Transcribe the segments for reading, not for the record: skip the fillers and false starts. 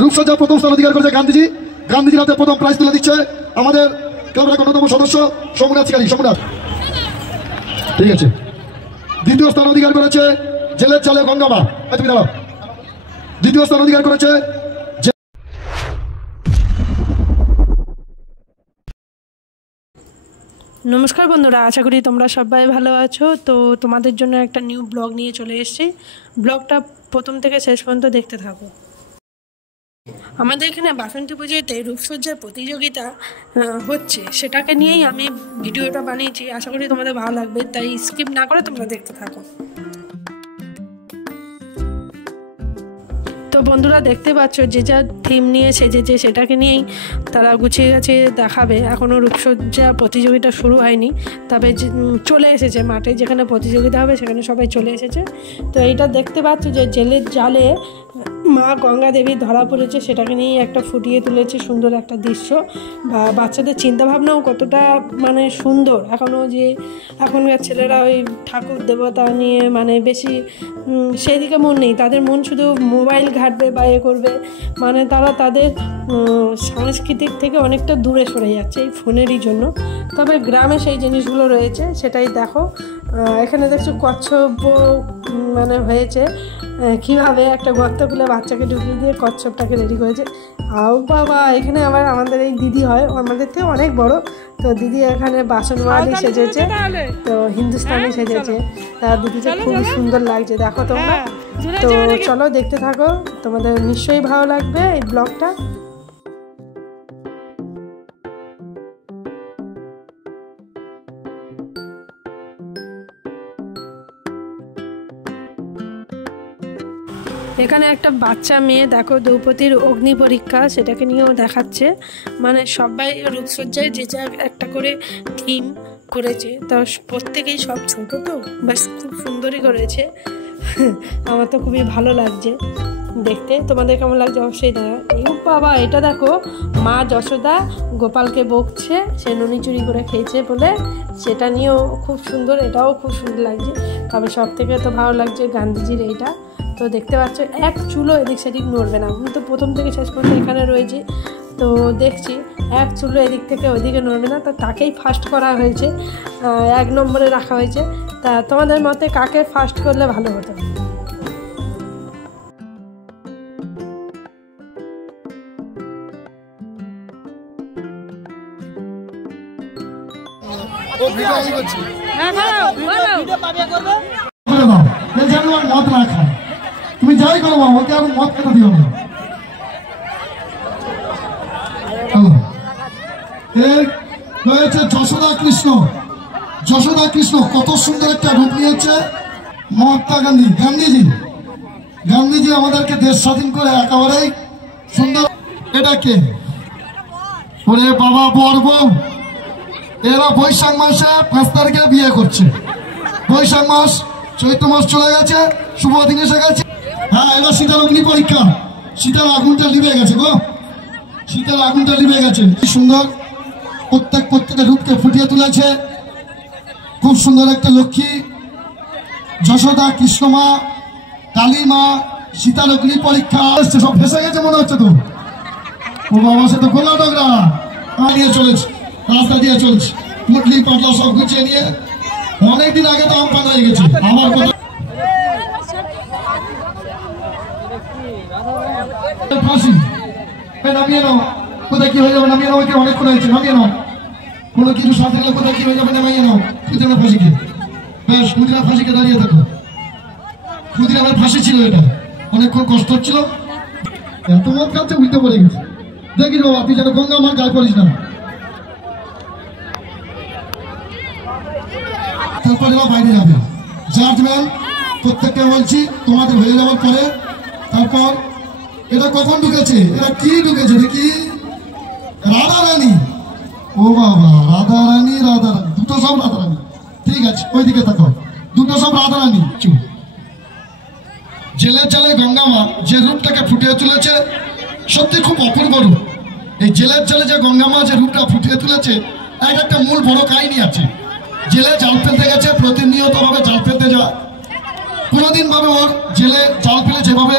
রূপসজ্জা প্রথম স্থান অধিকার করেছে গান্ধীজি। গান্ধীজির হাতে প্রথম প্রাইজ তুলে দিচ্ছে আমাদের ক্লাবের অন্যতম সদস্য সোমনাথ শিকারী। সোমনাথ, ঠিক আছে। দ্বিতীয় স্থান অধিকার করেছে জেলের চালে গঙ্গামা। তুমি দাঁড়াও। দ্বিতীয় স্থান অধিকার করেছে। নমস্কার বন্ধুরা, আশা করি তোমরা সবাই ভালো আছো। তো তোমাদের জন্য একটা নিউ ব্লগ নিয়ে চলে এসেছি। ব্লগটা প্রথম থেকে শেষ পর্যন্ত দেখতে থাকো। আমাদের এখানে বাসন্তী পুজোতে রূপসজ্জার প্রতিযোগিতা হচ্ছে, সেটাকে নিয়েই আমি ভিডিওটা বানিয়েছি। আশা করি তোমাদের ভালো লাগবে, তাই স্কিপ না করে তোমরা দেখতে থাকো। তো বন্ধুরা দেখতে পাচ্ছ যে যা থিম নিয়ে সেজেছে সেটাকে নিয়েই তারা গুছিয়ে গাছিয়ে দেখাবে। এখনও রূপসজ্জা প্রতিযোগিতা শুরু হয়নি, তবে চলে এসেছে মাঠে, যেখানে প্রতিযোগিতা হবে সেখানে সবাই চলে এসেছে। তো এইটা দেখতে পাচ্ছ যে জেলের জালে মা গঙ্গা দেবী ধরা পড়েছে, সেটাকে নিয়েই একটা ফুটিয়ে তুলেছে সুন্দর একটা দৃশ্য। বা বাচ্চাদের চিন্তাভাবনাও কতটা মানে সুন্দর। এখনকার ছেলেরা ওই ঠাকুর দেবতা নিয়ে মানে বেশি সেই দিকে মন নেই, তাদের মন শুধু মোবাইল ঘাটবে বা করবে, মানে তারা তাদের সাংস্কৃতিক থেকে অনেকটা দূরে সরে যাচ্ছে এই ফোনেরই জন্য। তবে গ্রামে সেই জিনিসগুলো রয়েছে, সেটাই দেখো। এখানে দেখছো কচ্ছপ মানে হয়েছে, কীভাবে একটা গর্ত খুলে বাচ্চাকে ঢুকিয়ে দিয়ে কচ্ছপটাকে রেডি করেছে। আও বাবা, এখানে আবার আমাদের এই দিদি হয়, আমাদের থেকে অনেক বড়। তো দিদি এখানে বাসনওয়ালি সেজেছে, তো হিন্দুস্তানি সেজেছে। তার দিদিকে খুবই সুন্দর লাগছে, দেখো তোমরা। তো চলো দেখতে থাকো, তোমাদের নিশ্চয়ই ভালো লাগবে এই ব্লগটা। এখানে একটা বাচ্চা মেয়ে দেখো দ্রৌপদীর অগ্নি পরীক্ষা, সেটাকে নিয়েও দেখাচ্ছে। মানে সবাই রূপসজ্জায় যে যা একটা করে থিম করেছে, তো প্রত্যেকেই সব ছোট, তো বাস খুব সুন্দরই করেছে। আমার তো খুবই ভালো লাগছে দেখতে। তোমাদের কেমন লাগছে অবশ্যই দেখা। এই বাবা, এটা দেখো মা যশোদা গোপালকে বকছে, সে নুনি চুরি করে খেয়েছে বলে, সেটা নিয়েও খুব সুন্দর, এটাও খুব সুন্দর লাগছে। তবে সব থেকে তো ভালো লাগছে গান্ধীজির এইটা। তো দেখতে পাচ্ছ এক চুলো এদিক সেদিক নড়বে না। আমি তো প্রথম থেকে শেষ পর্যন্ত এখানে রয়েছি, তো দেখছি এক চুলো এদিক থেকে ওইদিকে নড়বে না। তো তাকেই ফার্স্ট করা হয়েছে, 1 নম্বরে রাখা হয়েছে। তা তোমাদের মতে কাকে ফার্স্ট করলে ভালো হতো? তুমি যাই করো মা, ওকে আর মদ খেতে দিও না। রয়েছে যশোদা কৃষ্ণ। যশোদা কৃষ্ণ কত সুন্দর একটা রূপ নিয়েছে মহাত্মা গান্ধী। গান্ধীজি আমাদেরকে দেশ স্বাধীন করে একেবারেই সুন্দর। এটা কে? ওরে বাবা, বর্ব। এরা বৈশাখ মাসে 5 তারিখে বিয়ে করছে। বৈশাখ মাস, চৈত্র মাস চলে গেছে, শুভ দিন এসে গেছে। হ্যাঁ, এবার শীতের অগ্নি পরীক্ষা। শীতের আগুনটা লিভে গেছে গো, শীতের আগুনটা লিভে গেছে। কি সুন্দর প্রত্যেকের রূপকে ফুটিয়ে তুলেছে। খুব সুন্দর একটা লক্ষ্মী যশোদা, কৃষ্ণমা, কালী মা, শীতের অগ্নি পরীক্ষা আসছে। সব ভেসে গেছে মনে হচ্ছে তো। ও বাবা, সে তো গোলা ডোগরা নিয়ে চলেছে, রাস্তা দিয়ে চলছে, পুটলি পাটলা সব গুছিয়ে নিয়ে। অনেকদিন আগে তো আম পান হয়ে গেছে। আমার কথা ফাঁসি নামিয়ে নাও, কোথায় কি হয়ে যাবে নামিয়ে নাও। অনেকক্ষণ হয়েছে, নামিয়ে নাও। কোনো কিছু সাথে গেলে কোথায় কি হয়ে যাবে নামিয়ে নাও। ক্ষুদিরামের ফাঁসিকে, বেশ ক্ষুদিরাম ফাঁসিকে দাঁড়িয়ে থাকো। ক্ষুদিরামের ফাঁসি ছিল এটা, অনেকক্ষণ কষ্ট হচ্ছিল। এত মত খাচ্ছে উল্টে পড়ে গেছে। দেখি বাবা, তুই যেন গঙ্গা আমার গায়ে পড়িস না। তারপরে এরা বাইরে যাবে। জাজম্যান প্রত্যেককে বলছি, তোমাদের হয়ে যাওয়ার পরে তারপর এটা কখন ঢুকেছে, এটা কি ঢুকেছে দেখি? রাধা রানী। ও বাবা, রাধা রানী, দুটো সব রাধা রানী। ঠিক আছে, ওইদিকে থাকো, দুটো সব রাধা রানী। জেলের জালে গঙ্গামা যে রূপটাকে ফুটিয়ে তুলেছে, সত্যি খুব অপূর্ব রূপ। এই জেলের জালে যে গঙ্গামা যে রূপটা ফুটিয়ে তুলেছে, একটা মূল বড় কাহিনী আছে। জেলে জাল ফেলতে গেছে, প্রতিনিয়ত ভাবে জাল ফেলতে যায়। কোনোদিন ভাবে ওর জেলে জাল ফেলে যেভাবে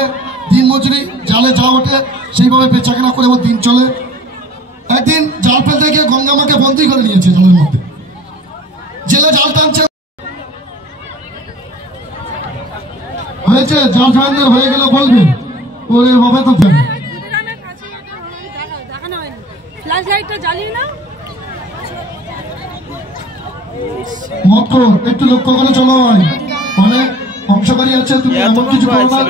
দিন মজুরি, জালে যা ওঠে সেইভাবে বেচাকেনা করে ওর দিন চলে। একদিন জাল ফেলতে গিয়ে গঙ্গা মাকে বন্দি করে নিয়েছে জলের মধ্যে, জেলে জাল টানছে, হয়েছে জাল টানতে হয়ে গেল বলবে ওরে বাবা তো ফেলে একটু লক্ষ্য করে চলো ভাই, অনেক অংশকারী আছে, তুমি এমন কিছু করো না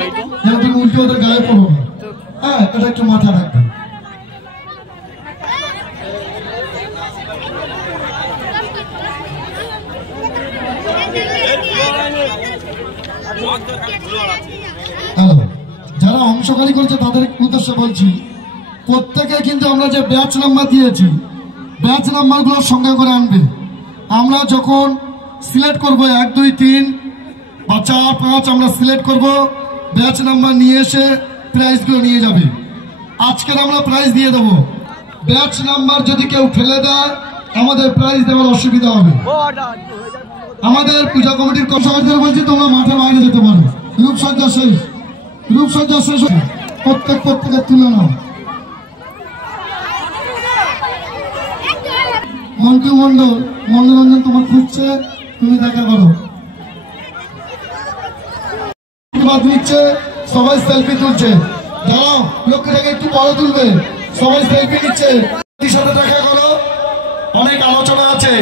যেন তুমি উল্টে ওদের গায়ে পড়ো না। হ্যাঁ, এটা একটু মাথা রাখবে। যারা অংশকারী করেছে তাদের উদ্দেশ্যে বলছি, প্রত্যেকে কিন্তু আমরা যে ব্যাচ নাম্বার দিয়েছি, ব্যাচ নাম্বার গুলো সঙ্গে করে আনবে। আমরা যখন সিলেক্ট করবো 1 2 3 বা 4 5 আমরা সিলেক্ট করব, ব্যাচ নাম্বার নিয়ে এসে প্রাইজ গুলো নিয়ে যাবে। আজকের আমরা প্রাইজ দিয়ে দেবো, ব্যাচ নাম্বার যদি কেউ ফেলে দেয় আমাদের প্রাইজ দেওয়ার অসুবিধা হবে। আমাদের পূজা কমিটির কর্মচারীদের বলছি তোমরা মাঠে বাইরে যেতে পারো, রূপসজ্জা শেষ, রূপসজ্জা শেষ, প্রত্যেকের তুলে নাও। মন্টু মন্ডল, মনোরঞ্জন তোমার খুঁজছে, তুমি দেখা করো। নিচ্ছে সবাই সেলফি তুলছে, দাঁড়াও লোকটাকে একটু পরে তুলবে, সবাই সেলফি নিচ্ছে, সাথে দেখা করো, অনেক আলোচনা আছে।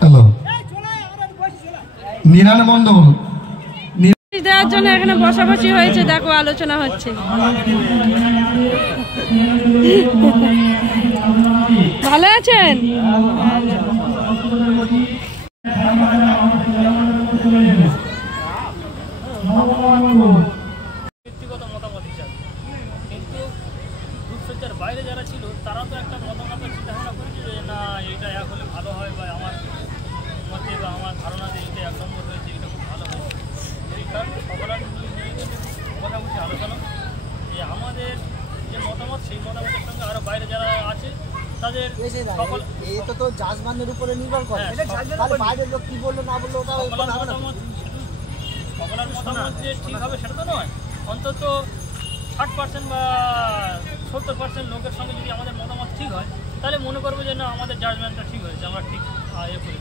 হ্যালো, নিরান মন্ডল দেওয়ার জন্য এখানে বসাবসি হয়েছে, দেখো আলোচনা হচ্ছে। ভালো আছেন? ব্যক্তিগত মতামত হিসাবে, কিন্তু রূপসজ্জার বাইরে যারা ছিল তারা তো একটা মতামতের চিন্তাভাবনা করেছে যে না এইটা এক হলে ভালো হয়, বা আমার মতে বা আমার ধারণাতে এইটা 1 নম্বর হয়েছে, এটা খুব ভালো হয়েছে। এই কারণে সবার মোটামুটি আলোচনা যে আমাদের যে মতামত সেই মতামতের সঙ্গে আরও বাইরে যারা আছে তাদের সকল এটা তো জাজমানের উপরে নির্ভর করে, বাইরের লোক কি বললো না বললো ওটা সকলের মতামত যে ঠিক হবে সেটা তো নয়, অন্তত 60% বা 70% লোকের সঙ্গে যদি আমাদের মতামত ঠিক হয় তাহলে মনে করবো যে না আমাদের জাজমেন্টটা ঠিক হয়েছে, আমরা ঠিক করি।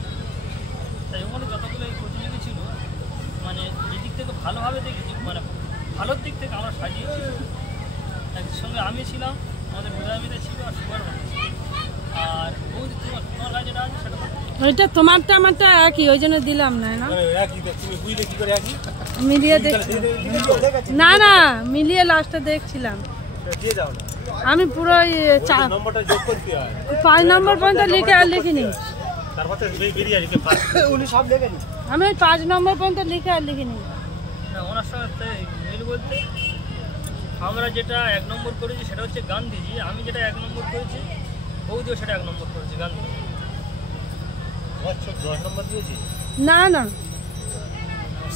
তাই ওখানে যতগুলো এই প্রতিযোগী ছিল মানে যেদিক থেকে ভালোভাবে দেখেছি, মানে ভালোর দিক থেকে আমরা সাজিয়েছি। একসঙ্গে আমি ছিলাম, আমাদের বিদায়মিতা ছিল, আর সুগার আর বৌদি তোমার কাছে যেটা আছে সেটা ওইটা তোমারটা আমারটা একই, ওই জন্য দিলাম না। মিলিয়ে না না মিলিয়ে লাস্টে দেখছিলাম আমি পুরো 5 নম্বর পর্যন্ত লিখে আর লিখিনি, আমি 5 নম্বর পর্যন্ত লিখে আর লিখিনি। ওনার সঙ্গে মিল বলতে আমরা যেটা 1 নম্বর করেছি সেটা হচ্ছে গান্ধীজি, আমি যেটা 1 নম্বর করেছি বৌদিও সেটা 1 নম্বর করেছি গান্ধীজি। 10 নম্বর দিয়েছি না না,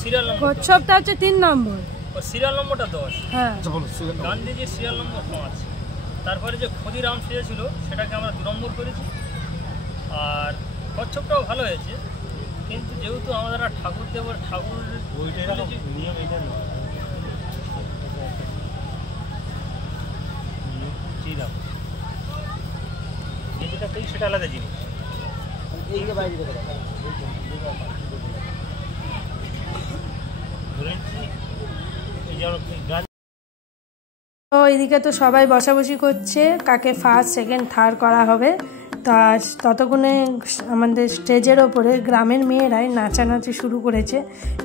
সিরিয়াল নম্বর কচ্ছপটা হচ্ছে 3 নম্বর, ও সিরিয়াল নম্বরটা 10। হ্যাঁ, গান্ধীজির সিরিয়াল নম্বর 5। তারপরে যে ক্ষুদিরাম ছিল সেটাকে আমরা 2 নম্বর করেছি। আর কচ্ছপটাও ভালো হয়েছে, কিন্তু যেহেতু আমাদের ঠাকুর দেবর ঠাকুর নিয়ম এটা নয়, যেটা করি সেটা আলাদা জিনিস। তো এদিকে তো সবাই বসাবসি করছে কাকে ফার্স্ট সেকেন্ড থার্ড করা হবে। তা ততক্ষণে আমাদের স্টেজের ওপরে গ্রামের মেয়েরাই নাচানাচি শুরু করেছে।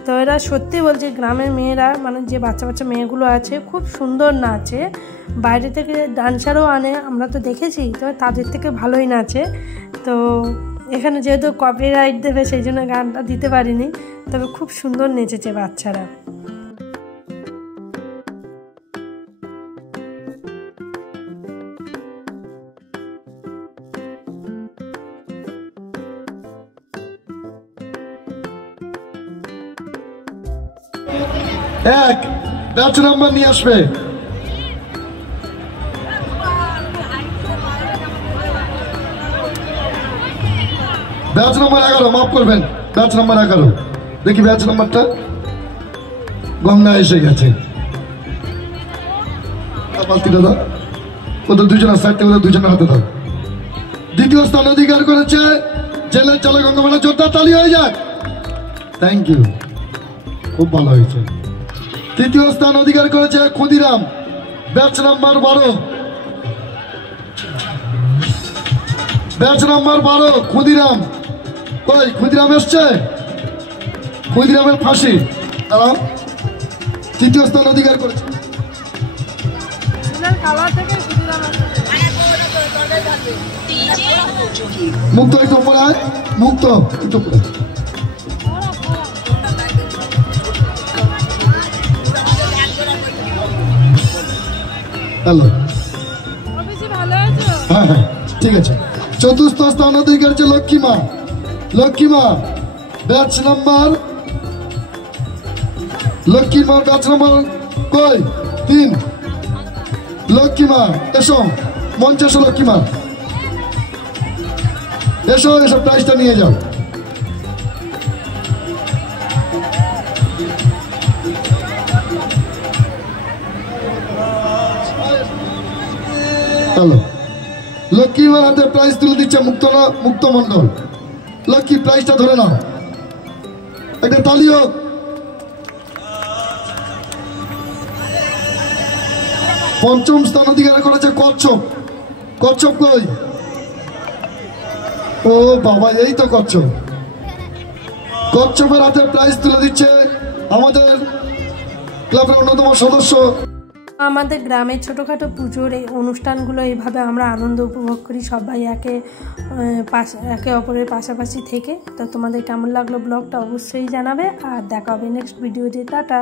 তো এরা সত্যি বলছে গ্রামের মেয়েরা মানে যে বাচ্চা বাচ্চা মেয়েগুলো আছে খুব সুন্দর নাচে, বাইরে থেকে ডান্সারও আনে আমরা তো দেখেছি, তো তাদের থেকে ভালোই নাচে। তো এখানে যেহেতু কপিরাইট দেবে সেই জন্য গানটা দিতে পারিনি, তবে খুব সুন্দর নেচেছে বাচ্চারা। এক ব্যাচ নাম্বার নিয়ে আসবে। ব্যাচ নম্বর 11, মাফ করবেন, ব্যাচ নম্বর 11। দেখি ব্যাচ নম্বরটা। গঙ্গা এসে গেছে। বালতিটা দাও, ওদের দুজনের সাইড থেকে দুজনের হাতে দাও। দ্বিতীয় স্থান অধিকার করেছে জেলের চালে গঙ্গা মেলা। জোরদার তালি হয়ে যাক। থ্যাংক ইউ, খুব ভালো হয়েছে। তৃতীয় স্থান অধিকার করেছে Khudiram, batch number 12। Batch number 12 Khudiram. কই ক্ষুদিরাম এসছে? ক্ষুদিরামের ফাঁসি। দাঁড়াও, তৃতীয় স্থান অধিকার করেছে। মুক্ত একটু উপরে আয়, মুক্ত একটু উপরে। হ্যালো, হ্যাঁ হ্যাঁ ঠিক আছে। চতুর্থ স্থান অধিকার হচ্ছে লক্ষ্মীমা। লক্ষ্মীমা ব্যাচ নাম্বার, লক্ষ্মীমা ব্যাচ নাম্বার কই 3। লক্ষ্মীমা এসো, মঞ্চে এসো। লক্ষ্মীমা এসো, এসব প্রাইজটা নিয়ে যাও। হ্যালো, লক্ষ্মীমার হাতে প্রাইজ তুলে দিচ্ছে মুক্ত মন্ডল। লক্ষ্মী প্রাইজটা ধরে নাও, একটা তালি হোক। পঞ্চম স্থান অধিকার করেছে কচ্ছপ। কচ্ছপ কই? ও বাবা, এই তো কচ্ছপ। কচ্ছপের হাতে প্রাইজ তুলে দিচ্ছে আমাদের ক্লাবের অন্যতম সদস্য। আমাদের গ্রামের ছোটোখাটো পুজোর এই অনুষ্ঠানগুলো এইভাবে আমরা আনন্দ উপভোগ করি, সবাই একে অপরের পাশাপাশি থেকে। তো তোমাদের কেমন লাগলো ব্লগটা অবশ্যই জানাবে, আর দেখা হবে নেক্সট ভিডিওতে। টাটা।